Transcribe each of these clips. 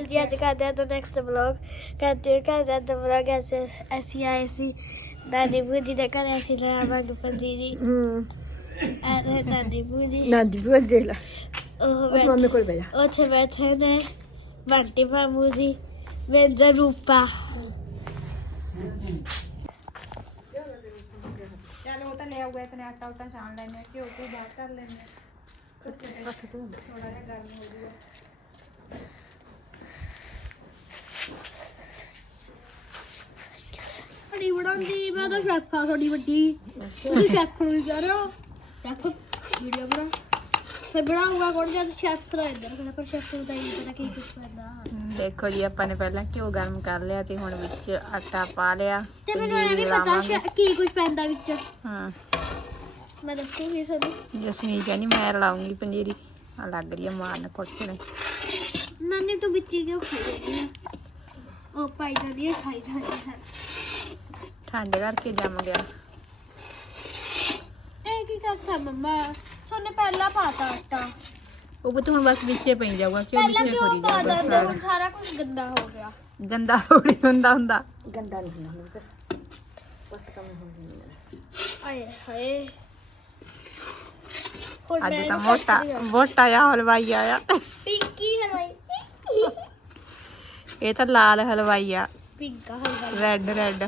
ਜੀ ਅੱਜ ਕਰਦੇ ਹਾਂ ਤਾਂ ਨੈਕਸਟ ਵਲੌਗ ਕਰਦੇ ਹਾਂ ਘਰ ਦਾ ਤਾਂ ਵਲੌਗ ਐਸੇ ਅਸੀਂ ਆਏ ਸੀ ਦਾਦੀ ਬੂਜੀ ਦੇ ਘਰ ਅਸੀਂ ਲੈ ਆਵਾਂਗੇ ਪੰਜੀਰੀ ਹੂੰ। ਐ ਦਾਦੀ ਬੂਜੀ ਨਾਦੀ ਵੀ ਦੇਖ ਲੈ। ਉਹ ਉਸ ਮੰਮੀ ਬੈਠੇ ਕੋਲ ਜਾ। ਉੱਥੇ ਬੈਠੇ ਨੇ ਬੰਟੀ ਮਾਮੂ ਜੀ ਵੇਜਾ ਰੂਪਾ। ਚੱਲ ਉਹ ਤਾਂ ਲੈ ਆਊਗਾ ਇਤਨੇ ਆਟਾ ਉਟਾ ਛਾਣ ਲੈਣੇ ਆ ਘਿਓ ਘਿਓ ਬਾਹਰ ਕਰ ਲੈਣੇ ਆ। ਥੋੜਾ ਜਿਹਾ ਗਰਮ ਹੋ ਜੂਗਾ। ਬੜੀ ਬਣਾਉਂਦੀ ਮੈਂ ਤਾਂ ਸ਼ੈਫ ਆ ਥੋੜੀ ਵੱਡੀ। ਤੁਸੀਂ ਸ਼ੈਫ ਨੂੰ ਜਾ ਰਹੇ ਹੋ। ਸ਼ੈਫ ਵੀਡੀਓ ਬਣਾ ਫਿਰ ਬਣਾਉਂਗਾ ਕੋਣ ਜਦ ਸ਼ੈਫ ਦਾ ਇੱਧਰ ਕਹਿੰਦਾ ਪਰ ਸ਼ੈਫ ਨੂੰ ਤਾਂ ਨਹੀਂ ਪਤਾ ਕੀ ਕੁਝ ਕਰਦਾ ਦੇਖੋ ਜੀ ਆਪਾਂ ਨੇ ਪਹਿਲਾਂ ਘਿਓ ਗਰਮ ਕਰ ਲਿਆ ਤੇ ਹੁਣ ਵਿੱਚ ਆਟਾ ਪਾ ਲਿਆ ਤੇ ਮੈਨੂੰ ਇਹ ਵੀ ਪਤਾ ਸ਼ੈ- ਕੀ ਕੁਝ ਪੈਂਦਾ ਵਿੱਚ? ਹਾਂ। ਮੈਂ ਦੱਸੂਗੀ ਤੁਹਾਨੂੰ। ਜਸਮੀਨ ਕਹਿੰਦੀ ਮੈਂ ਰਲਾਉਂਗੀ ਪੰਜੀਰੀ। ਆ ਲੱਗ ਰਹੀ ਆ ਮਾਰਨ ਕੁੱਟਣੇ ਨਾਨੀ ਤੂੰ ਵਿੱਚ ਹੀ ਕਿਉਂ ਜਾਂਦੀ ਆ ਉਹ ਪਾਈ ਜਾਂਦੀ ਹੈ ਖਾਈ ਜਾਂਦੀ ਹੈ। ਠੰਡ ਕਰਕੇ ਜੰਮ ਗਿਆ। ਇਹ ਕੀ ਕਰਤਾ ਮੰਮਾ? ਸੋਨੇ ਪਹਿਲਾਂ ਪਾਤਾ ਆਟਾ। ਉਹ ਬਤ ਹੁਣ ਬਸ ਵਿੱਚੇ ਪਈ ਜਾਊਗਾ ਘਿਓ ਪਹਿਲਾਂ ਵਿੱਚੇ ਕਿਉਂ ਖੁਰੀ ਪਾ ਜਾਊਗਾ ਦਿੰਦੇ ਹੁਣ ਸਾਰਾ। ਸਾਰਾ ਕੁਝ ਗੰਦਾ ਹੋ ਗਿਆ। ਗੰਦਾ ਥੋੜੀ ਹੁੰਦਾ ਹੁੰਦਾ। ਗੰਦਾ ਨਹੀਂ ਹੁੰਦਾ ਤੇ। ਪੱਟ ਕੰਮ ਹੁੰਦੀ ਆਏ ਹਾਏ। ਹੁਣ ਅੱਜ ਮੈਂ ਤਾਂ ਇਹਨੂੰ ਮੋਟਾ ਆ। ਮੋਟਾ ਜਿਹਾ ਹਲਵਾਈ ਆਇਆ। ਪਿੰਕੀ ਹਲਵਾਈ। ਇਹ ਤਾਂ ਲਾਲ ਹਲਵਾਈ ਆ ਪਿੰਕਾ ਹਲਵਾਈ ਰੈੱਡ ਰੈੱਡ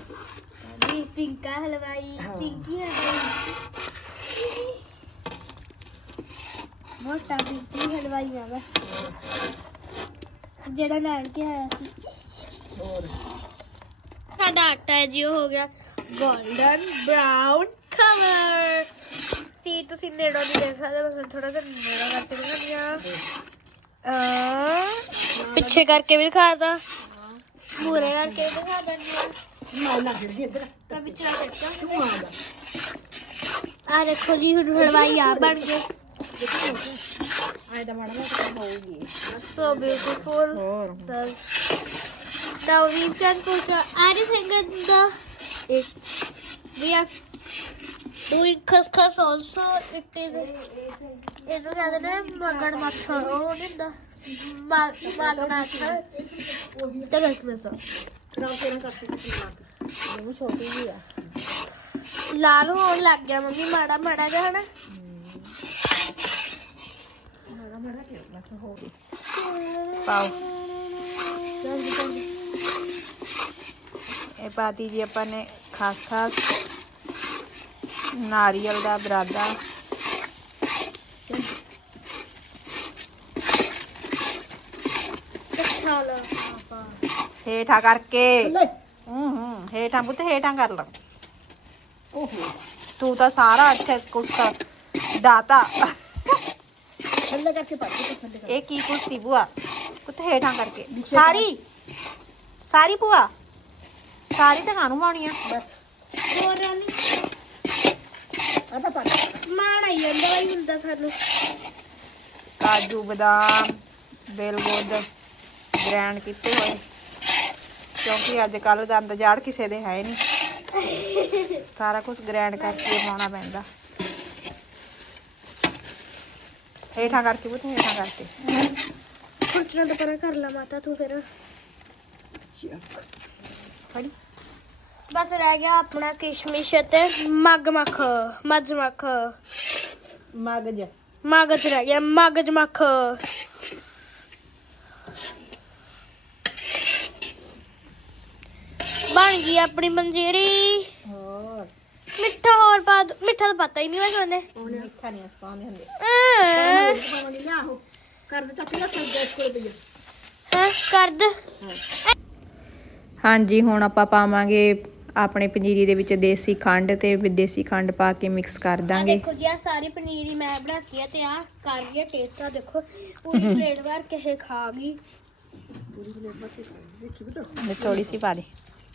ਜੀ ਪਿੰਕਾ ਹਲਵਾਈ ਪਿੰਕੀ ਹਲਵਾਈ ਮੋਟਾ ਪਿੰਕੀ ਹਲਵਾਈ ਆ ਵਾ ਜਿਹੜਾ ਲੈਣ ਕੇ ਆਇਆ ਸੀ ਸਾਡਾ ਆਟਾ ਹੈ ਜੀ ਉਹ ਹੋ ਗਿਆ 골ਡਨ ਬ੍ਰਾਊਨ ਕਲਰ ਸੀ ਤੁਸੀਂ ਨੇੜੋਂ ਨਹੀਂ ਦੇਖ ਸਕਦੇ ਬਸ ਮੈਂ ਥੋੜਾ ਜਿਹਾ ਨੇੜਾ ਕਰਕੇ ਦਿਖਾਉਂਦੀ ਆ ਅਹ, ਪਿੱਛੇ ਕਰਕੇ ਵੀ ਦਿਖਾਦਾ ਮੂਰੇ ਕਰਕੇ ਵੀ ਦਿਖਾ ਦਿੰਦੀ ਆ ਮਾਰ ਲੱਗ ਗਈ ਇੱਧਰ ਤਾਂ ਵਿੱਚ ਨਾ ਕੱਟਾਂ ਤੂੰ ਆ ਜਾ ਆ ਦੇਖੋ ਜੀ ਹੁਣ ਹਲਵਾਈ ਆ ਬਣ ਗਏ ਆਏ ਦਾ ਮਾੜਾ ਮੋਟਾ ਹੋਊਗੀ so beautiful ਹੋਰ now we can put uh, anything in the it we are doing couscous also it is ਇਹਨੂੰ ਕਹਿੰਦੇ ਨੇ ਮਗਣ ਮੱਥਾ, ਉਹ ਨਹੀਂ ਹੁੰਦਾ। ਮਗ ਮੱਥਾ ਤੇ ਕਸਮਸ ਨਾ ਇਹ ਛੋਟੀ ਜੀ ਆ ਲਾਲ ਹੋਣ ਲੱਗ ਗਿਆ ਮੰਮੀ, ਮਾੜਾ ਮਾੜਾ ਜਿਹਾ ਹਨਾ। ਮਾੜਾ ਮਾੜਾ ਕਿ ਬਸ ਹੋ ਗਈ ਪਾਓ। ਜਲਦੀ ਜਲਦੀ ਇਹ ਪਾਤੀ ਜੀ ਆਪਾਂ ਨੇ ਖਾਸ ਖਾਸ ਨਾਰੀਅਲ ਦਾ ਬਰਾਦਾ ਕਿੱਥਾ ਲਾ ਪਾਪਾ ਹੇਠਾਂ ਕਰਕੇ। ਲੈ। ਹੂੰ ਹੂੰ ਹੇਠਾਂ ਪੁੱਤ ਹੇਠਾਂ ਕਰ ਲਾ। ਓਹੋ। ਤੂੰ ਤਾਂ ਸਾਰਾ ਇੱਥੇ ਕੁਛ ਦਾਤਾ। ਥੱਲੇ ਕਰਕੇ ਪਾ ਦੇ ਥੱਲੇ ਇਹ ਕੀ ਕੁਸ਼ਤੀ ਬੁਆ ਪੁੱਤ ਹੇਠਾਂ ਕਰਕੇ। ਸਾਰੀ? ਸਾਰੀ ਭੂਆ? ਸਾਰੀ ਤਾਂ ਕਾਨੂੰ ਪਾਉਣੀ ਆ? ਬਸ। ਹੋਰ ਨਹੀਂ ਆ ਤਾਂ ਪਾ ਸਮਾਨ ਆਈ ਜਾਂਦਾ ਹੀ ਹੁੰਦਾ ਸਾਨੂੰ। ਕਾਜੂ ਬਦਾਮ ਬੇਲਗੁੱਦ ਗ੍ਰੈਂਡ ਕੀਤੇ ਹੋਏ। ਕਿਉਂਕਿ ਅੱਜ ਕੱਲ ਦੰਦ ਜਾੜ ਕਿਸੇ ਦੇ ਹੈ ਨਹੀਂ। ਸਾਰਾ ਕੁਝ ਗ੍ਰੈਂਡ ਕਰਕੇ ਪਾਉਣਾ ਪੈਂਦਾ। ਹੇਠਾਂ ਕਰਕੇ ਪੁੱਤ ਹੇਠਾਂ ਕਰਕੇ। ਖੁਰਚਣਾ ਤਾਂ ਪਰਾਂ ਕਰ ਲਾ ਮਾਤਾ ਤੂੰ ਫਿਰ। ਫੜੀ ਬਸ ਰਹਿ ਗਿਆ ਆਪਣਾ ਕਿਸ਼ਮਿਸ਼ ਤੇ ਮੱਗ ਮੱਖ ਮੱਝ ਮੱਖ। ਮਗਜ ਮਗਜ ਰਹਿ ਗਿਆ ਮਗਜ ਮੱਖ ਬਣ ਗਈ ਆਪਣੀ ਮੰਜੀਰੀ ਹੋਰ। ਮਿੱਠਾ ਹੋਰ ਪਾ ਦੋ। ਮਿੱਠਾ ਤਾਂ ਪਤਾ ਹੀ ਨਹੀਂ ਵੈਸੇ ਉਹਨੇ ਉਹਨੇ ਮਿੱਠਾ ਨਹੀਂ ਪਾਉਂਦੇ ਹੁੰਦੇ। ਹੈਂ ਪਾਉਣੀ ਲਿਆਓ ਕਰ ਦਿੱਤਾ ਕਿਹੜਾ ਸਭ ਗੈਸ ਕੋਲ ਪਈ ਹੈਂ, ਕਰ ਦੇ ਹਾਂਜੀ ਹੁਣ ਆਪਾਂ ਪਾਵਾਂਗੇ ਆਪਣੇ ਪੰਜੀਰੀ ਦੇ ਵਿੱਚ ਦੇਸੀ ਖੰਡ ਤੇ ਵਿਦੇਸੀ ਖੰਡ ਪਾ ਕੇ ਮਿਕਸ ਕਰ ਦਾਂਗੇ। ਦੇਖੋ ਜੀ ਆ ਸਾਰੀ ਪਨੀਰੀ ਮੈਂ ਬਣਾਤੀ ਹੈ ਤੇ ਆ ਕਰ ਰਹੀ ਹੈ ਟੇਸਟ ਆ ਦੇਖੋ ਪੂਰੀ ਪਲੇਟ ਭਰ ਕੇ ਇਹ ਖਾ ਗਈ। ਥੋੜੀ ਸੀ ਪਾ ਦੇ।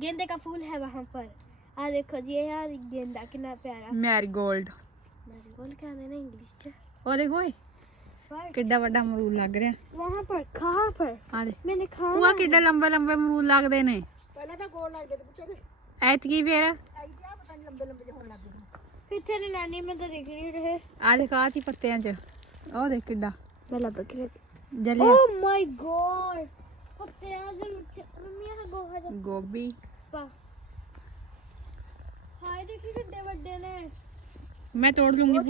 गेंदे का फूल है वहां पर आ देखो जी ये यार गेंदा कितना प्यारा ਮੈਰੀਗੋਲਡ मेरे बोल क्या ना इंग्लिश च ਉਹ ਦੇਖੋ ਓਏ पर ਕਿੱਡਾ ਵੱਡਾ ਅਮਰੂਦ ਲੱਗ ਰਿਹਾ वहां पर कहां पर ਆ ਦੇ मैंने ਪੂਆ खाना ਕਿੱਡੇ ਲੰਬੇ ਲੰਬੇ ਅਮਰੂਦ ਲੱਗਦੇ ਨੇ ਪਹਿਲਾਂ ਤਾਂ ਗੋਲ ਲੱਗਦੇ ਤੇ ਪੁੱਤੇ ਐਤਕੀ ਫੇਰ ਆਈ ਜਾ ਪਤਾ ਨਹੀਂ ਲੰਬੇ ਲੰਬੇ ਜਿਹੇ ਹੋਣ ਲੱਗ ਗਏ कितने ने नानी में तो दिख नहीं रहे ਆ ਦੇਖ ਆ ਚੀ ਪੱਤਿਆਂ 'ਚ ਉਹ ਦੇਖ ਕਿੱਡਾ मैं लब के ਜਲਿਆ ओह माय गॉड ਮੈਂ ਤੋੜ ਲੂੰਗੀ ਉਹ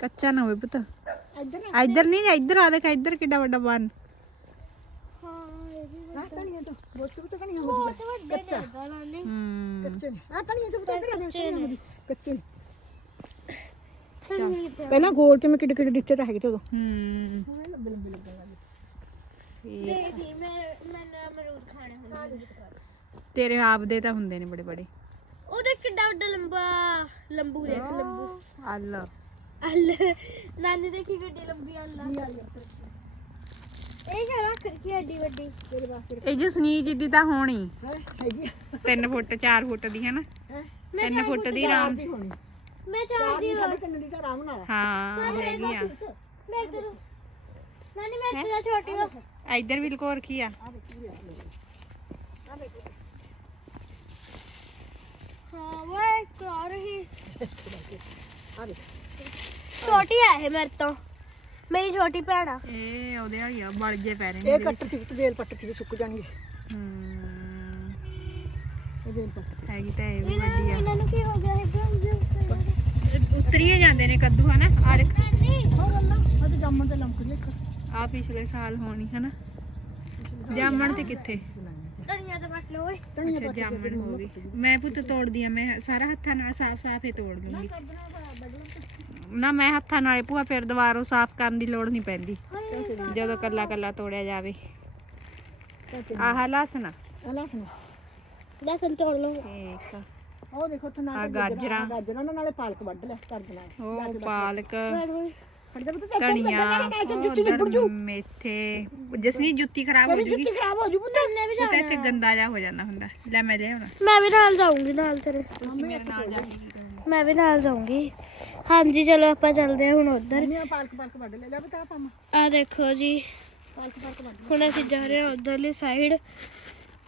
ਕੱਚਾ ਨਾ ਹੋਵੇ ਪੁੱਤ। ਇੱਧਰ ਨਾ ਇੱਧਰ ਇੱਧਰ ਆ ਦੇਖ ਇੱਧਰ ਕਿੱਡਾ ਵੱਡਾ ਬਨ। ਹਾਂ ਨੇ ਆ ਤਣੀਆਂ ਤੋਂ ਪੁੱਤ ਇੱਧਰ ਆ ਦੇਖ ਕੱਚੇ ਨੇ। ਪਹਿਲਾਂ ਗੋਲ। ਤੇ ਮੈਂ ਕਿੱਡੇ ਕਿੱਡੇ ਦਿੱਤੇ ਤਾਂ ਹੈਗੇ ਤੇ ਉਦੋਂ। ਹੂੰ। ਹੁਣ ਇਹ ਲੰਬੇ ਲੰਬੇ ਲੱਗਣ ਲੱਗੇ ਦੇਖੀ ਮੈਂ ਮੈਂ ਅਮਰੂਦ ਖਾਣੇ ਹੁੰਦੇ ਤੇਰੇ ਆਪ ਦੇ ਤਾਂ ਹੁੰਦੇ ਨੇ ਬੜੇ ਬੜੇ ਉਹ ਦੇਖ ਕਿੱਡਾ ਵੱਡਾ ਲੰਬਾ ਲੰਬੂ ਦੇਖ ਲੰਬੂ। ਅੱਲ ਅੱਲ ਨਾਨੀ ਦੇਖੀ ਕਿੱਡੀ ਲੰਬੀ ਅੱਲਾ ਇਹ ਕਿਹੜਾ ਰੱਖ ਰੱਖੀ ਐਡੀ ਵੱਡੀ? ਤੇਰੇ ਵਾਸਤੇ ਇਹ ਜੀ ਸਨੀਜ ਜਿੱਡੀ ਤਾਂ ਹੋਣੀ। 3 ਫੁੱਟ 4 ਫੁੱਟ ਦੀ ਹੈ? ਨਾ ਹੈ 3 ਫੁੱਟ ਦੀ ਆਰਾਮ ਦੀ ਹੋਣੀ। ਮੈਂ ਚਾਰ ਦੀ ਸਾਡੇ ਕੰਨ ਦੀ ਤਾਂ ਆਰਾਮ ਨਾਲ ਆ। ਹਾਂ ਹੈਗੀ ਆ। ਮੈਂ ਤੇ ਨਾਨੀ ਮੈਂ ਤੇ ਛੋਟੀ ਹਾਂ ਇੱਧਰ ਵੀ ਲਕੋ ਰੱਖੀ ਆ। ਆ ਆ ਆ ਹਾਂ ਵੇ ਆ ਰਹੀ। ਆ ਛੋਟੀ ਹੈ ਇਹ ਮੇਰੇ ਤੋਂ। ਮੇਰੀ ਛੋਟੀ ਭੈਣ ਆ। ਇਹ ਉਹਦੇ ਹੋਈ ਆ ਬਲ ਜੇ ਪੈ ਰਹੇ ਇਹ ਕੱਟ ਤੇ ਵੇਲ ਪੱਟ ਕੇ ਸੁੱਕ ਜਾਣਗੇ। ਹੂੰ। ਇਹ ਵੇਲ ਪੱਟ ਹੈਗੀ ਤਾਂ ਇਹ ਵੀ ਵੱਡੀ ਆ। ਇਹਨਾਂ ਨੂੰ ਕੀ ਹੋ ਹੈ ਉਤਰੀਏ ਜਾਂਦੇ ਨੇ ਕੱਦੂ ਹਨਾ? ਆ ਦੇਖ। ਤੇ ਜਾਮਣ ਤੇ ਆ ਪਿਛਲੇ ਸਾਲ ਹੋਣੀ ਹਨਾ? ਜਾਮਣ ਤੇ ਕਿੱਥੇ? ਧਨੀਆ ਤਾਂ ਕੱਟ ਲਓ ਓਏ। ਅੱਛਾ ਜਾਮਣ ਹੋ ਗਈ। ਮੈਂ ਪੁੱਤ ਤੋੜਦੀ ਆ ਮੈਂ ਸਾਰਾ ਹੱਥਾਂ ਨਾਲ ਸਾਫ਼ ਸਾਫ਼ ਹੀ ਤੋੜ ਦੂੰਗੀ। ਨਾ ਮੈਂ ਹੱਥਾਂ ਨਾਲ ਹੀ ਭੂਆ ਫਿਰ ਦੁਬਾਰਾ ਸਾਫ਼ ਕਰਨ ਦੀ ਲੋੜ ਨਹੀਂ ਪੈਂਦੀ। ਜਦੋਂ ਕੱਲਾ ਕੱਲਾ ਤੋੜਿਆ ਜਾਵੇ। ਆਹ ਲਸਣ। ਅੱਲਾ ਸੁਣ ਲਸਣ ਤੋੜ ਲਓ। ਠੀਕ ਆ। ਉਹ ਦੇਖੋ ਤੇ ਨਾਲ ਆਹ ਗਾਜਰਾਂ। ਗਾਜਰਾਂ। ਨਾਲ ਨਾਲੇ ਪਾਲਕ ਵੱਢ ਲੈ ਕਰ ਦੇਣਾ ਉਹ ਪਾਲਕ ਫੜ ਦੇ ਪੁੱਤ ਧਨੀਆ ਉਧਰ ਮੇਥੇ। ਜਸਨੀ ਜੁੱਤੀ ਖਰਾਬ ਹੋ ਜੂਗੀ ਜੁੱਤੀ ਖਰਾਬ ਹੋ ਜੂ ਪੁੱਤ। ਮੈਂ ਵੀ ਤਾਂ ਇੱਥੇ ਗੰਦਾ ਜਾ ਹੋ ਜਾਂਦਾ ਹੁੰਦਾ। ਲੈ ਮੈਂ ਲਿਆਉਣਾ। ਮੈਂ ਵੀ ਨਾਲ ਜਾਊਂਗੀ ਨਾਲ ਤੇਰੇ। ਤੁਸੀਂ ਮੇਰੇ ਨਾਲ ਜਾ ਕੇ? ਮੈਂ ਵੀ ਨਾਲ ਜਾਊਂਗੀ। ਹਾਂਜੀ ਚਲੋ ਆਪਾਂ ਚੱਲਦੇ ਹਾਂ ਹੁਣ ਉਧਰ। ਧਨੀਆ ਪਾਲਕ ਪਾਲਕ ਵੱਢ ਲੈ। ਲੈ ਬਤਾ ਪਾਮਾ। ਆ ਦੇਖੋ ਜੀ। ਪਾਲਕ ਪਾਲਕ ਵੱਢ ਹੁਣ ਅਸੀਂ ਜਾ ਰਹੇ ਹਾਂ ਉਧਰਲੀ ਸਾਈਡ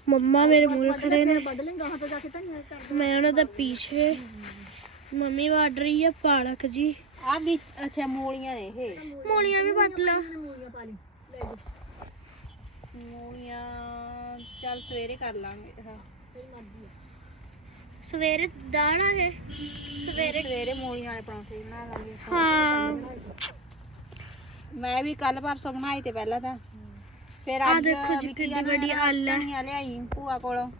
ਮੰਮਾ ਮੇਰੇ ਮੂਹਰੇ ਖੜੇ ਨੇ। ਵੱਢ ਤੇ ਜਾ ਕੇ ਮੈਂ ਉਹਨਾਂ ਦਾ ਪਿੱਛੇ ਮੰਮੀ ਵੱਢ ਰਹੀ ਹੈ ਪਾਲਕ ਜੀ। ਆ ਵੀ ਅੱਛਾ ਮੂਲੀਆਂ ਨੇ ਇਹ। ਮੂਲੀਆਂ ਵੀ ਵੱਢ ਲਾ। ਮੂਲੀਆਂ ਪਾ ਲਈ। ਲੈ ਜਾ। ਮੂਲੀਆਂ ਚੱਲ ਸਵੇਰੇ ਕਰ ਲਾਂਗੇ ਹਾਂ। ਸਵੇਰੇ ਦਾਣਾ ਹੈ ਸਵੇਰੇ ਸਵੇਰੇ ਮੂਲੀਆਂ ਵਾਲੇ ਪਰੌਂਠੇ ਬਣਾ ਲਾਂਗੇ। ਹਾਂ। ਮੈਂ ਵੀ ਕੱਲ ਪਰਸੋਂ ਬਣਾਈ ਤੇ ਪਹਿਲਾਂ ਤਾਂ। ਫਿਰ ਆਹ ਅੱਜ ਦੇਖੋ ਜੀ ਵਿੱਕੀ ਕਿੱਡੀ ਕਹਿੰਦਾ ਵੱਡੀ ਮੈਂ ਆਲ ਹੈ। ਧਨੀਆ ਲਿਆਈ ਭੂਆ ਕੋਲੋਂ।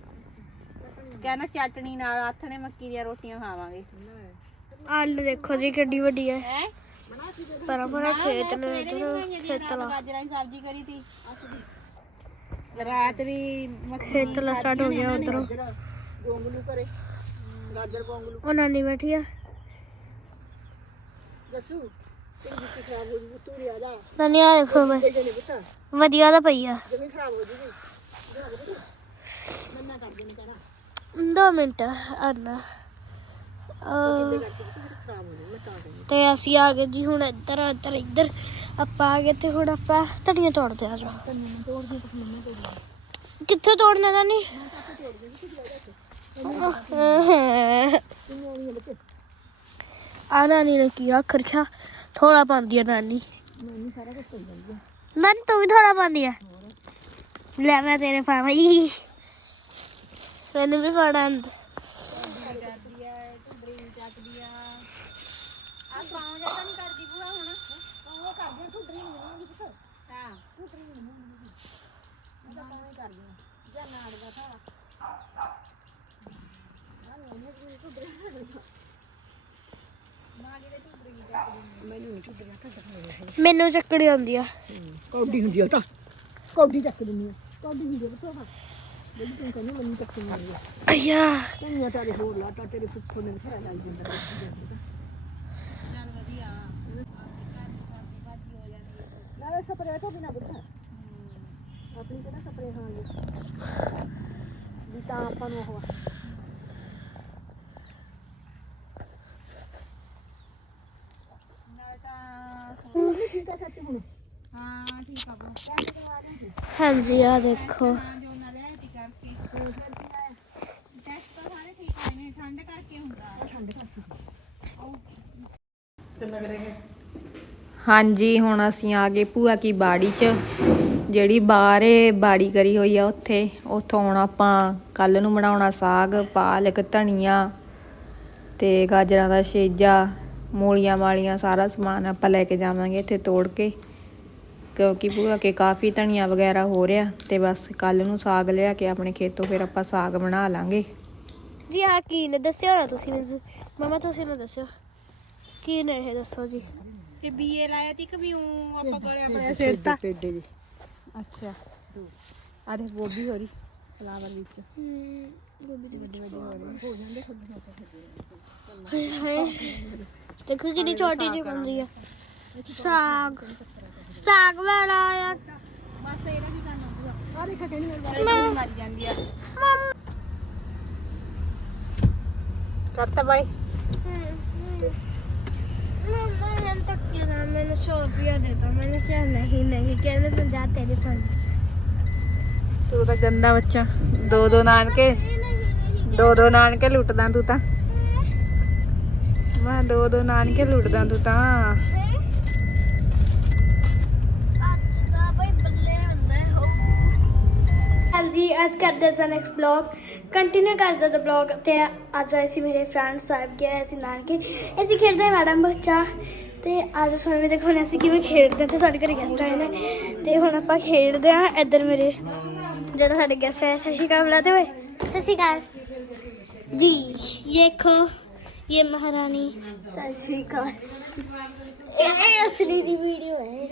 ਕਹਿੰਦਾ ਚਟਣੀ ਨਾਲ ਆਥਣੇ ਮੱਕੀ ਦੀਆਂ ਰੋਟੀਆਂ ਖਾਵਾਂਗੇ। ਆਲੂ ਦੇਖੋ ਜੀ ਕਿੱਡੀ ਵੱਡੀ ਹੈ। ਹੈ? ਪਰਾਂ ਪਰਾਂ ਖੇਤ ਨੇ ਸਵੇਰੇ ਵੀ ਉਧਰ ਬਣਾਈਆਂ ਜੀ ਖੇਤ ਰਾਤ ਲਾ। ਗਾਜਰਾਂ ਦੀ ਸਬਜ਼ੀ ਕਰੀ ਤੀ। ਰਾਤ ਵੀ ਮੱਕੀ ਖੇਤ ਲਾ ਸਟਾਰਟ ਹੋ ਗਿਆ ਉਧਰੋਂ। ਗੋਂਗਲੂ ਕਰੇ ਗਾਜਰ ਗੋਂਗਲੂ। ਉਹ ਨਾਨੀ ਬੈਠੀ ਆ। ਜੱਸੂ ਤੇਰੀ ਖਰਾਬ ਹੋ ਜੂ ਤੂੰ ਰਿਆ ਜਾ ਨਾਨੀ ਆ ਦੇਖੋ ਬਸ। ਜਨੇ ਬਤਾ ਵਧੀਆ ਦਾ ਪਈ ਆ। ਖਰਾਬ ਹੋ ਜੂਗੀ ਮੰਨਾ ਕਰ ਦੇਣੀ ਕਰਾ ਦੋ ਮਿੰਟ ਆਨਾ ਤੇ ਅਸੀਂ ਆ ਗਏ ਜੀ ਹੁਣ ਇੱਧਰ ਇੱਧਰ ਇੱਧਰ। ਆਪਾਂ ਆ ਗਏ ਤੇ ਹੁਣ ਆਪਾਂ ਧਨੀਆ ਤੋੜਦੇ ਆ ਜਾ ਕਿੱਥੇ ਤੋੜਨਾ ਨਾਨੀ? ਤੂੰ ਆਉਣੀ ਬੱਚੇ ਨਾਨੀ ਨੇ ਕੀ ਆਖਰ ਖਿਆ ਥੋੜਾ ਪਾਉਂਦੀ ਆ ਨਾਨੀ। ਮੈਨੂੰ ਸਾਰਾ ਕੁਝ ਤੋੜ ਜਾਂਦੀ। ਹੈ ਨਾਨੀ ਤੂੰ ਵੀ ਥੋੜਾ ਪਾਉਂਦੀ ਆ। ਲੈ ਮੈਂ ਤੇਰੇ ਪਾਵਾਂ ਮੈਨੂੰ ਵੀ ਪਾਣਾ ਆਂਦਾ ਆ ਗਾਉਂ ਜ਼ਿਆਦਾ ਨਹੀਂ ਕਰਦੀ ਭੂਆ ਹੁਣ ਉਹ ਕਰਦੀ ਫੁੱਟਰੀ ਨਹੀਂ ਬਣਾਉਂਦੀ ਪੁੱਤ ਹਾਂ ਫੁੱਟਰੀ ਨਹੀਂ ਬਣਾਉਂਦੀ ਉਹਦਾ ਕੰਮ ਕਰਦੀ ਜਾਂ ਨਾੜ ਦਾ ਸਾਰਾ ਮੈਨੂੰ ਨਹੀਂ ਚੁੱਪ ਰਿਹਾ ਤਾਂ ਮੈਨੂੰ ਚੱਕੜੀ ਆਉਂਦੀ ਆ। ਕੌਡੀ ਹੁੰਦੀ ਆ ਤਾਂ। ਕੌਡੀ ਚੱਕ ਦਿੰਦੀ ਆ। ਕੌਡੀ ਹੁੰਦੀ ਆ ਬਤਾ ਜਿਹੜੀ ਤੂੰ ਕਹਿੰਦੀ ਮੈਨੂੰ ਚੱਕ ਦਿੰਦੀ ਆ। ਅਯਾ ਤੈਨੂੰ ਤਾਂ ਹੋਰ ਲਾ ਤਾਂ ਤੇਰੇ ਫੁੱਫੋ ਨੇ ਬਥੇਰਾ ਲਾਈ ਜਾਂਦਾ ਚੱਲ ਵਧੀਆ। ਲੈ ਨਾਲੇ ਸਪਰੇਅ ਤੋਂ ਬਿਨਾ ਬੁੱਧਾ ਆਪਣੀ ਕਿਹੜਾ ਸਪਰੇਅ ਹਾਂ ਵੀ ਤਾਂ ਆਪਾਂ ਨੂੰ ਉਹ ਠੀਕ ਆ ਸੱਚ ਹੁਣ ਹਾਂ ਠੀਕ ਆ ਬੋ ਹਾਂਜੀ ਆ ਦੇਖੋ। ਜੋ ਨਾ ਲੈ ਕਰਕੇ ਟੈਸਟ ਤਾਂ ਸਾਰੇ ਠੀਕ ਆਏ ਨੇ ਠੰਡ ਕਰਕੇ ਹੁੰਦਾ ਠੰਡ ਕਰਕੇ ਹਾਂਜੀ, ਹੁਣ ਅਸੀਂ ਆ ਗਏ ਭੂਆ ਕੀ ਬਾੜੀ 'ਚ। ਜਿਹੜੀ ਬਾਹਰੇ ਬਾੜੀ ਕਰੀ ਹੋਈ ਆ ਉੱਥੇ, ਉੱਥੋਂ ਹੁਣ ਆਪਾਂ ਕੱਲ ਨੂੰ ਬਣਾਉਣਾ ਸਾਗ, ਪਾਲਕ, ਧਨੀਆ ਤੇ ਗਾਜਰਾਂ ਦਾ ਛੇਜਾ। ਮੂਲੀਆਂ ਵਾਲੀਆਂ ਸਾਰਾ ਸਮਾਨ ਆਪਾਂ ਲੈ ਕੇ ਜਾਵਾਂਗੇ ਇੱਥੇ ਤੋੜ ਕੇ। ਕਿਉਂਕਿ ਭੂਆ ਕੇ ਕਾਫੀ ਧਨੀਆ ਵਗੈਰਾ ਹੋ ਰਿਹਾ ਤੇ ਬਸ ਕੱਲ ਨੂੰ ਸਾਗ ਲਿਆ ਕੇ ਆਪਣੇ ਖੇਤੋਂ ਫਿਰ ਆਪਾਂ ਸਾਗ ਬਣਾ ਲਾਂਗੇ। ਜੀ ਆ ਕੀ ਨੇ? ਦੱਸਿਓ ਨਾ ਤੁਸੀਂ ਮਮਾ ਤੁਸੀਂ ਨਾ ਦੱਸਿਓ। ਕੀ ਨੇ ਇਹ ਦੱਸੋ ਜੀ? ਤੇ ਬੀਏ ਲਾਇਆ ਤੀ ਕਿ ਵੀ ਉਹ ਆਪਾਂ ਕੋਲੇ ਆਪਣੇ ਪੇਡੇ ਪੇਡੇ ਜੀ। ਅੱਛਾ। ਆ ਦੇਖ ਗੋਭੀ ਹੋ ਰਹੀ ਫਲਾਵਰ ਵਿੱਚ। ਹਾਏ ਹਾਏ। ਦੇਖੋ ਕਿੰਨੀ ਛੋਟੀ ਜਿਹੀ ਬਣ ਰਹੀ ਆ। ਸਾਗ। ਸਾਗ ਵਾਲਾ ਆ ਬਸ ਇਹਦਾ ਵੀ ਕਰਨਾ ਹੁੰਦਾ ਆ? ਦੇਖਾ ਕਹਿੰਦੀ ਮੇਰੇ ਵਾਲੀ ਮਾਰੀ ਜਾਂਦੀ ਆ। ਕਰਤਾ ਬਾਈ। ਮਮਾ ਨੇ ਤੱਕ ਕਿਹਾ ਮੈਨੂੰ ਸ਼ੋਪੀਆ ਦੇਤਾ ਮੈਨੇ ਕਿਹਾ ਨਹੀਂ ਨਹੀਂ ਕਹਿੰਦੇ ਪੰਜਾਬ ਤੇਰੇ ਫੰਡ ਤੂੰ ਤਾਂ ਗੰਦਾ ਬੱਚਾ। ਦੋ ਦੋ ਨਾਨਕੇ। ਦੋ ਦੋ ਨਾਨਕੇ ਲੁੱਟਦਾ ਤੂੰ ਤਾਂ। ਮੈਂ ਦੋ ਦੋ ਨਾਨਕੇ ਲੁੱਟਦਾ ਤੂੰ ਤਾਂ। ਹਾਂਜੀ ਅੱਜ ਕਰਦੇ ਹਾਂ ਨੈਕਸਟ ਬਲੌਗ ਕੰਟੀਨਿਊ ਕਰਦੇ ਹਾਂ ਬਲੌਗ ਤੇ ਅੱਜ ਆਏ ਸੀ ਮੇਰੇ ਫਰੈਂਡ ਸਾਹਿਬ ਗਿਆ ਸੀ ਨਾਨਕੇ। ਅਸੀਂ ਖੇਡਦੇ ਹਾਂ ਮੈਡਮ ਬੱਚਾ। ਤੇ ਅੱਜ ਸਾਨੂੰ ਵੀ ਦੇਖੋ ਅਸੀਂ ਕਿਵੇਂ ਖੇਡਦੇ ਤੇ ਸਾਡੇ ਘਰੇ ਗੈਸਟ ਆਏ ਨੇ। ਤੇ ਹੁਣ ਆਪਾਂ ਖੇਡਦੇ ਹਾਂ। ਇੱਧਰ ਮੇਰੇ ਜਦੋਂ ਸਾਡੇ ਗੈਸਟ ਆਏ ਸਤਿ ਸ਼੍ਰੀ ਅਕਾਲ ਬੁਲਾਤੇ ਹੋਏ। ਸ਼੍ਰੀ ਅਕਾਲ। जी ਇਹ ਮਹਾਰਾਣੀ ਸਤਿ ਸ਼੍ਰੀ ਅਕਾਲ ਇਹ ਅਸਲੀ ਦੀ ਵੀਡੀਓ ਹੈ।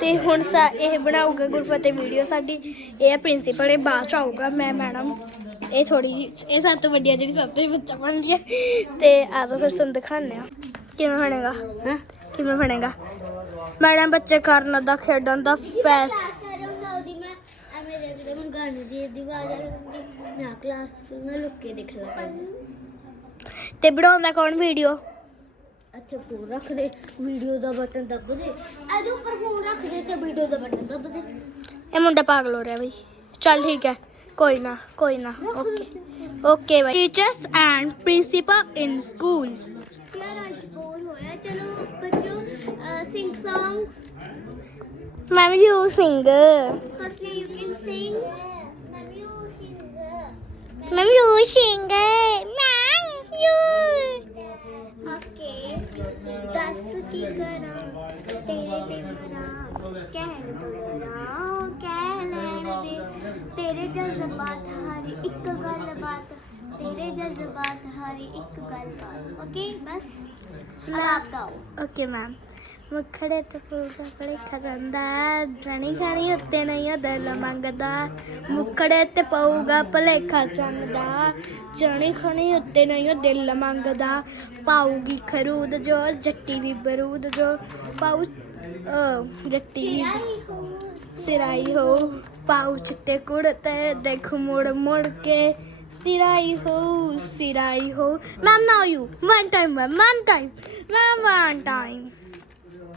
ਤੇ ਹੁਣ ਸਾ ਇਹ ਬਣਾਊਗਾ ਗੁਰਫਤਿਹ ਵੀਡੀਓ ਸਾਡੀ ਇਹ ਪ੍ਰਿੰਸੀਪਲ ਇਹ ਬਾਅਦ ਚ ਆਊਗਾ ਮੈਂ ਮੈਡਮ ਇਹ ਥੋੜੀ ਇਹ ਸਭ ਤੋਂ ਵੱਡੀ ਜਿਹੜੀ ਸਭ ਤੋਂ ਬੱਚਾ ਬਣ ਗਿਆ ਤੇ ਆਜੋ ਫਿਰ ਸੁਣ ਦਿਖਾਣੇ ਆ ਕਿਵੇਂ ਬਣੇਗਾ? ਹੈ? ਕਿਵੇਂ ਬਣੇਗਾ? ਮੈਡਮ ਬੱਚੇ ਕਰਨ ਦਾ ਖੇਡਣ ਦਾ ਮੈਂ ਕਲਾਸ ਤੋਂ ਮੈਂ ਲੁੱਕੇ ਦੇਖ ਲਾ ਤੇ ਬਣਾਉਂਦਾ ਕੌਣ ਵੀਡੀਓ ਇੱਥੇ ਫੋਨ ਰੱਖ ਦੇ ਵੀਡੀਓ ਦਾ ਬਟਨ ਦੱਬ ਦੇ ਇਹਦੇ ਉੱਪਰ ਫੋਨ ਰੱਖ ਦੇ ਤੇ ਵੀਡੀਓ ਦਾ ਬਟਨ ਦੱਬ ਦੇ ਇਹ ਮੁੰਡਾ ਪਾਗਲ ਹੋ ਰਿਹਾ ਬਈ। ਚੱਲ ਠੀਕ ਹੈ ਕੋਈ ਨਾ ਕੋਈ ਨਾ ਓਕੇ ਓਕੇ ਬਈ। Teachers and principal in school ਯਾਰ ਅੱਜ ਬੋਰ ਹੋਇਆ। ਚਲੋ ਬੱਚੋ sing Song ma'am you sing firstly you can sing Ma'am, you sing ma'am you sing ma'am ਯਾਰ ਓਕੇ ਕਰਾਂ? ਤੇਰੇ ਤੇ ਮਰਾਂ ਕਹਿਣ ਤੋਂ ਲੈਣ ਦੇ। ਤੇਰੇ ਜਜ਼ਬਾਤ ਹਰ ਇੱਕ ਗੱਲ ਤੇਰੇ ਜਜ਼ਬਾਤ ਹਰ ਇੱਕ ਗੱਲ ਓਕੇ ਬਸ। ਆਪ ਗਾਓ ਓਕੇ ਮੈਮ। ਮੱਖੜੇ ਤੇ ਫੁੱਲ ਫੜੇ ਖਰੰਦਾ ਜਣੀ ਖਾਣੀ ਉੱਤੇ ਨਹੀਂ ਉਹ ਦਿਲ ਮੰਗਦਾ ਮੁੱਖੜੇ ਤੇ ਪਊਗਾ ਭਲੇਖਾ ਚੰਦਾ ਜਣੀ ਖਾਣੀ ਉੱਤੇ ਨਹੀਂ ਉਹ ਦਿਲ ਮੰਗਦਾ ਪਾਉਗੀ ਖਰੂਦ ਜੋ ਜੱਟੀ ਵੀ ਬਰੂਦ ਜੋ ਪਾਉ ਜੱਟੀ ਸਿਰਾਈ ਹੋ ਪਾਉ ਚਿੱਟੇ ਕੁੜਤੇ ਦੇਖ ਮੁੜ ਮੁੜ ਕੇ ਸਿਰਾਈ ਹੋ ਸਿਰਾਈ ਹੋ ma'am now you one time one time one time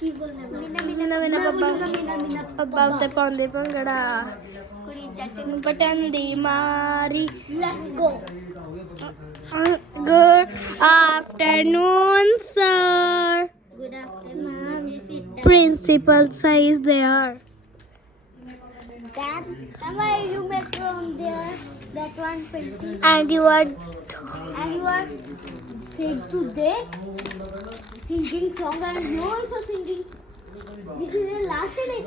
ਕੀ ਬੋਲਣਾ ਮਿੰਨਾ ਮਿੰਨਾ ਮਿੰਨਾ ਪੱਪਾ ਮਿੰਨਾ ਮਿੰਨਾ ਪੱਪਾ ਉੱਤੇ ਪਾਉਂਦੇ ਭੰਗੜਾ ਕੁੜੀ ਜੱਟ ਨੂੰ ਬਟਨ ਦੀ ਮਾਰੀ let's go Good afternoon, sir. Good afternoon ਬੱਚੇ sit Principal says there. Dad, why you make from there that one painting And you are and you are saying today Singing song and you also singing. This is the last day.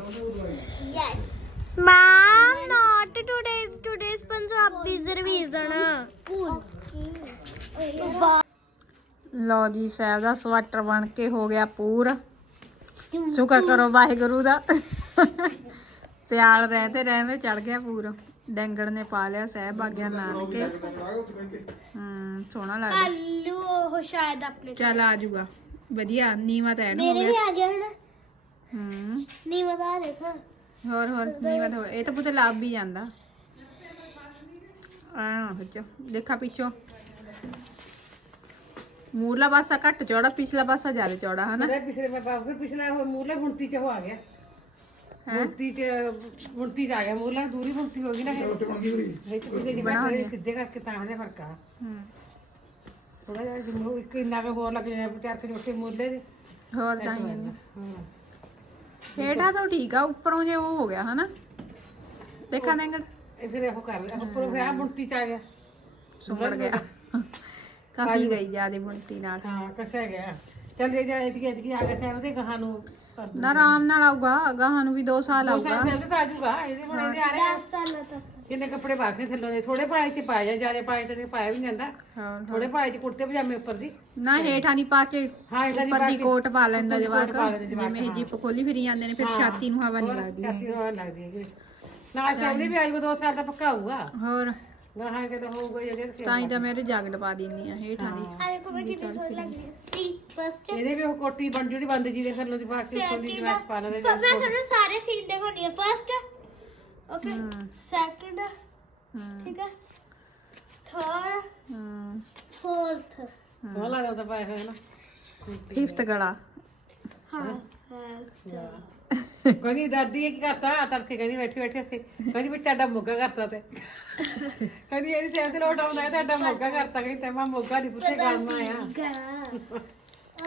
Yes. Mom, not today's today's Punjabi's revision. ਲਓ ਜੀ ਸਾਹਿਬ ਦਾ sweater ਬਣ ਕੇ ਹੋ ਗਿਆ ਪੂਰਾ। ਸ਼ੁਕਰ ਕਰੋ ਵਾਹਿਗੁਰੂ ਦਾ। ਸਿਆਲ ਰਹਤੇ ਰਹਿੰਦੇ ਚੜ ਗਿਆ ਪੂਰਾ। ਡੰਗੜ ਨੇ ਪਾ ਲਿਆ ਸਹਿਬ ਆ ਗਿਆ ਨਾਨਕੇ ਹੂੰ ਸੋਹਣਾ ਲੱਗਦਾ। ਕੱਲੂ ਉਹ ਸ਼ਾਇਦ ਆਪਣੇ ਚੱਲ ਆ ਜਾਊਗਾ ਵਧੀਆ ਨੀਵਾ ਤਾਂ ਐਨ ਹੋ ਮੇਰੇ ਵੀ ਗਿਆ ਆ ਗਿਆ ਹੁਣ ਹੂੰ। ਨਹੀਂ ਬਤਾ ਦੇਖੋ ਹੋਰ ਹੋਰ ਨੀਵਾ ਤਾਂ ਹੋ- ਇਹ ਤਾਂ ਪੁੱਤ ਲੱਭ ਵੀ ਜਾਂਦਾ। ਆ ਬੱਚਾ ਦੇਖਾ ਪਿੱਛੋਂ। ਮੂਰਲਾ ਪਾਸਾ ਘੱਟ ਚੌੜਾ ਪਿਛਲਾ ਪਾਸਾ ਜ਼ਿਆਦਾ ਚੌੜਾ ਹਨਾ? ਮੇਰੇ ਪਿਛਲੇ ਮੈਂ ਬਾਪ ਫਿਰ ਪਿਛਲਾ ਉਹ ਮੂਰਲਾ ਬੁਣਤੀ ਚ ਉਹ ਆ ਗਿਆ। ਹੈ? ਬੁਣਤੀ ਚ ਬੁਣਤੀ ਚ ਆ ਗਿਆ। ਮੂਰਲਾ ਦੂਰੀ ਬੁਣਤੀ ਹੋ ਗਈ ਨਾ ਬਣ ਗਈ। ਵਿੱਚ ਪਿਛਲੇ ਦੀ ਬਣਾ ਬਾਤ ਲਿਆ। ਸਿੱਧੇ ਕਰਕੇ ਤਾਂ ਉਹਨੇ ਫ਼ਰਕ ਆ। ਹੂੰ। ਥੋੜਾ ਜਿਹਾ ਜਿੰਨੂੰ ਇੱਕ ਇੰਨਾ ਕੁ ਹੋਰ ਲੱਗ ਜਾਣਾ ਚਾਰ ਕੇ ਰੋਟੀ ਮੂਰਲੇ ਦੇ ਹੋਰ ਤਾਂ ਹੀ। ਹਾਂ ਹੇਠਾਂ ਤਾਂ ਠੀਕ ਆ ਉੱਪਰੋਂ ਜੇ ਉਹ ਹੋ ਗਿਆ ਹਨਾ? ਦੇਖਾਂ ਦੇਂਗੜ ਇਹ ਫਿਰ ਉਹ ਕਰ ਲਿਆ। ਉੱਪਰੋਂ ਫਿਰ ਆ ਬੁਣਤੀ ਚ ਆ ਗਿਆ। ਸੁੰਗੜ ਗਿਆ। ਕਸੀ ਗਈ ਜਿਆਦੇ ਬੁਣਤੀ ਨਾਲ। ਹਾਂ ਕਸਿਆ ਗਿਆ। ਚੱਲ ਜੇ ਜਾਏ ਕਿ ਐਤਕੀ ਆ ਗਿਆ ਸਾਹਿਬ ਤੇ ਗਾਹਾਂ ਨੂੰ ਕਰ ਦੂੰ ਨਾ ਆਰਾਮ ਨਾਲ ਆਊਗਾ ਗਾਹਾਂ ਨੂੰ ਵੀ 2 ਸਾਲ ਆਊਗਾ। ਸਾਹਿਬ ਤੇ ਆ ਜਾਊਗਾ। ਇਹਦੇ ਹੁਣ ਇਹਦੇ ਆ ਰਹੇ 10 ਸਾਲਾਂ ਤੱਕ। ਕਿੰਨੇ ਕੱਪੜੇ ਪਾ ਕੇ ਥੱਲੋਂ ਦੇ ਥੋੜੇ ਪਾਏ ਚ ਪਾਇਆ ਜਾ ਜ਼ਿਆਦਾ ਪਾਏ ਤੇ ਪਾਇਆ ਵੀ ਨੀ ਜਾਂਦਾ। ਹੋਰ ਥੋੜੇ ਪਾਏ ਚ ਕੁੜਤੇ ਪਜਾਮੇ ਉੱਪਰ ਦੀ। ਨਾ ਹੇਠਾਂ ਨਹੀਂ ਪਾ ਕੇ ਹਾਂ ਇਹਦਾ ਦੀ ਉੱਪਰ ਪਾ ਦੀ ਕੇ ਕੋਟ ਪਾ ਲੈਂਦਾ ਜਵਾਕ। ਜਿਵੇਂ ਜਿੱਪ ਖੋਲੀ ਫਿਰੀ ਜਾਂਦੇ ਨੇ ਫਿਰ ਛਾਤੀ ਨੂੰ ਹਵਾ ਨਹੀਂ ਲੱਗਦੀ ਛਾਤੀ ਨੂੰ ਹਵਾ ਲੱਗਦੀ ਹੈ ਨਾ ਸਾਹਿਬ ਨੇ ਵੀ ਅੱਜ ਕੋ 2 ਸਾਲ ਦਾ ਪੱਕਾ ਹੋਊਗਾ। ਹੋਰ? ਗਾਹਾਂ ਕੇ ਤਾਂ ਹੋਊਗਾ ਜਾਂ ਡੇਢ ਤਾਂ ਹੀ ਤਾਂ ਮੇਰੇ ਜੈਕਟ ਪਾ ਦਿੰਨੀ ਆ ਹੇਠਾਂ ਦੀ। ਆਰੇ ਕੋ ਕਿੰਨੀ ਸੋਹਣੀ ਲੱਗ ਰਹੀ ਸੀ ਫਸਟ ਇਹਦੇ ਵੀ ਉਹ ਕੋਟੀ ਬਣ ਜਿਹੜੀ ਬੰਦ ਜੀ ਦੇ ਥੱਲੋਂ ਦੀ ਪਾ ਕੇ ਉੱਪਰ ਦੀ ਜਵਾਕ ਪਾ ਲੈਂਦੇ ਮੈਂ ਸਾਨੂੰ ਸਾਰੇ ਸੀਨ ਦਿਖਾਉਣੀ ਹੈ। ਫਸਟ ਹੂੰ ਸੈਕੰਡ ਹੂੰ ਠੀਕ ਹੈ ਥਰਡ ਹੂੰ ਫੋਰਥ ਸੋਹਣਾ ਲੱਗਦਾ ਤਾਂ ਪਾਇਆ ਹੋਇਆ ਨਾ ਫਿਫਥ ਗਲਾ ਹਾਂ ਕਹਿੰਦੀ ਦਾਦੀ ਇਹ ਕੀ ਕਰਤਾ ਤੜਕੇ ਕਹਿੰਦੀ ਬੈਠੀ ਬੈਠੀ ਅਸੀਂ ਕਹਿੰਦੀ ਵੀ ਤੁਹਾਡਾ ਮੋਗਾ ਕਰਤਾ ਤੇ ਕਹਿੰਦੀ ਇਹਦੀ ਸੇਵ ਤੇ ਲੋਟ ਆਉਂਦਾ ਹੈ ਤੁਹਾਡਾ ਮੋਗਾ ਕਰਤਾ ਕਹਿੰਦੀ ਤੇ ਮੈਂ ਮੋਗਾ ਨਹੀਂ ਪੁੱਛੇ ਕੰਮ ਆਇਆ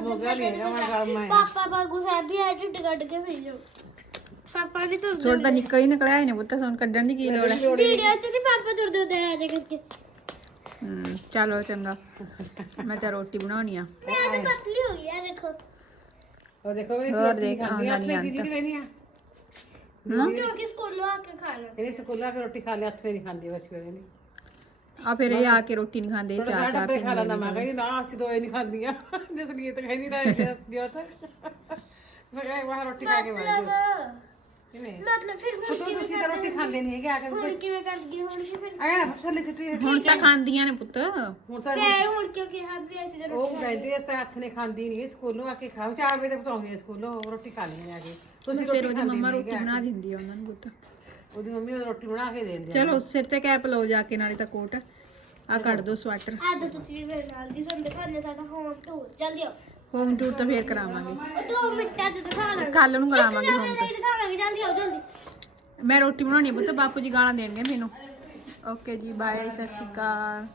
ਮੋਗਾ ਨਹੀਂ ਹੈਗਾ ਮੈਂ ਆਇਆ ਪਾਪਾ ਵਾਂਗੂ ਸਾਹਿਬ ਵੀ ਐਟੀਟਿਊਡ ਕੱਢ ਕੇ ਭੇਜੋ ਪਾਪਾ ਵੀ ਤੁਰਦੇ ਸੁਣ ਤਾਂ ਨਿਕਲ ਹੀ ਨਿਕਲਿਆ ਹੀ ਨੇ ਪੁੱਤ ਸੁਣ ਕੱਢਣ ਦੀ ਕੀ ਲੋੜ ਹੈ? ਵੀਡੀਓ ਚ ਨਹੀਂ ਪਾਪਾ ਤੁਰਦੇ ਹੁੰਦੇ ਆ ਜਾ ਕਰਕੇ ਹੂੰ ਚਲੋ ਚੰਗਾ। ਮੈਂ ਤਾਂ ਰੋਟੀ ਬਣਾਉਣੀ ਆ। ਮੈਂ ਤਾਂ ਪਤਲੀ ਹੋ ਗਈ ਆ ਦੇਖੋ। ਉਹ ਦੇਖੋ ਇਹ ਹੋਰ ਦੇਖ, ਖਾਂਦੀ ਆ ਆਪਣੇ ਦੀਦੀ ਕਹਿੰਦੀ ਆ। ਕਿਉਂਕਿ ਸਕੂਲੋਂ ਆ ਕੇ ਖਾ ਲਓ। ਇਹਨੇ ਸਕੂਲਾਂ ਕੇ ਰੋਟੀ ਖਾ ਲਿਆ ਹੱਥ ਨਹੀਂ ਖਾਂਦੀ ਬਸ ਫਿਰ ਨਹੀਂ ਆ ਫਿਰ ਇਹ ਆ ਕੇ ਰੋਟੀ ਨਹੀਂ ਖਾਂਦੇ ਥੋੜਾ ਚਾਹ ਚਾਹ ਡੱਬੇ ਖਾ ਪੀਂਦੇ ਲੈਂਦਾ ਮੈਂ ਕਹਿੰਦੀ ਨਾ ਅਸੀਂ ਦੋਏ ਨਹੀਂ ਖਾਂਦੀਆਂ ਜਸਨੀਤ ਕਹਿੰਦੀ ਨਾ ਜਿਓ ਤਾਂ ਮੈਂ ਕਿਹਾ ਬਾਹਰ ਰੋਟੀ ਖਾ ਕੇ ਕਿਵੇਂ ਮਤਲਬ ਫਿਰ ਹੁਣ ਤੂੰ ਤੁਸੀਂ ਤਾਂ ਰੋਟੀ ਖਾਂਦੇ ਨਹੀਂ ਹੈਗੇ ਆ ਕੇ ਹੁਣ ਕਿਵੇਂ ਕਰਦੀ ਹੁਣ ਵੀ ਫਿਰ? ਆਇਆ ਨਾ ਥੱਲੇ ਸਿੱਟੀ ਹੁਣ ਤਾਂ ਖਾਂਦੀਆਂ ਨੇ ਪੁੱਤ। ਹੁਣ ਤਾਂ ਫਿਰ ਹੁਣ ਕਿਉਂਕਿ ਹਾਂ ਵੀ ਅਸੀਂ ਜਦੋਂ ਉਹ ਕਹਿੰਦੀ ਐ ਤਾਂ ਹੱਥ ਨੇ ਖਾਂਦੀ ਨਹੀਂ ਸਕੂਲੋਂ ਆ ਕੇ ਖਾਓ। 4 ਵਜੇ ਤੱਕ ਪਤਾਉਂਦੀ ਸਕੂਲੋਂ ਰੋਟੀ ਖਾ ਲੈਂਦੇ ਆ ਕੇ। ਤੁਸੀਂ ਫਿਰ ਰੋਟੀ ਉਹਦੀ ਖਾਂਦੀ ਮੰਮਾ ਨੀ ਰੋਟੀ ਹੈਗੇ। ਬਣਾ ਦਿੰਦੀ ਆ ਉਹਨਾਂ ਨੂੰ ਪੁੱਤ। ਉਹਦੀ ਮੰਮੀ ਉਹ ਰੋਟੀ ਬਣਾ ਕੇ ਦਿੰਦੀ ਚਲੋ ਸਿਰ ਤੇ ਕੈਪ ਲਓ ਜਾ ਕੇ ਨਾਲੇ ਤਾਂ ਕੋਟ। ਆ ਕੱਢ ਦੋ ਸਵੈਟਰ। ਅੱਜ ਤੁਸੀਂ ਵੀ ਮੇਰੇ ਨਾਲ ਦੀ ਸਾਨੂੰ ਦਿਖਾਣੇ ਸਾਡਾ ਹੋਮ ਟੂਰ ਜਲਦੀ ਆਓ ਹੋਮ ਟੂਰ ਤਾਂ ਫੇਰ ਕਰਾਵਾਂਗੇ। ਉਹ ਦੋ ਮਿੰਟਾਂ ਚ ਦਿਖਾ ਲਾਂਗੇ ਕੱਲ ਨੂੰ ਕਰਾਵਾਂਗੇ ਇੱਕ ਹੋਮ ਲਈ ਦਿਖਾਵਾਂਗੇ ਜਲਦੀ ਆਓ ਜਲਦੀ। ਮੈਂ ਰੋਟੀ ਬਣਾਉਣੀ ਆ ਪੁੱਤ ਬਾਪੂ ਜੀ ਗਾਲਾਂ ਦੇਣਗੇ ਮੈਨੂੰ। ਓਕੇ ਜੀ ਬਾਏ ਸਤਿ ਸ਼੍ਰੀ ਅਕਾਲ।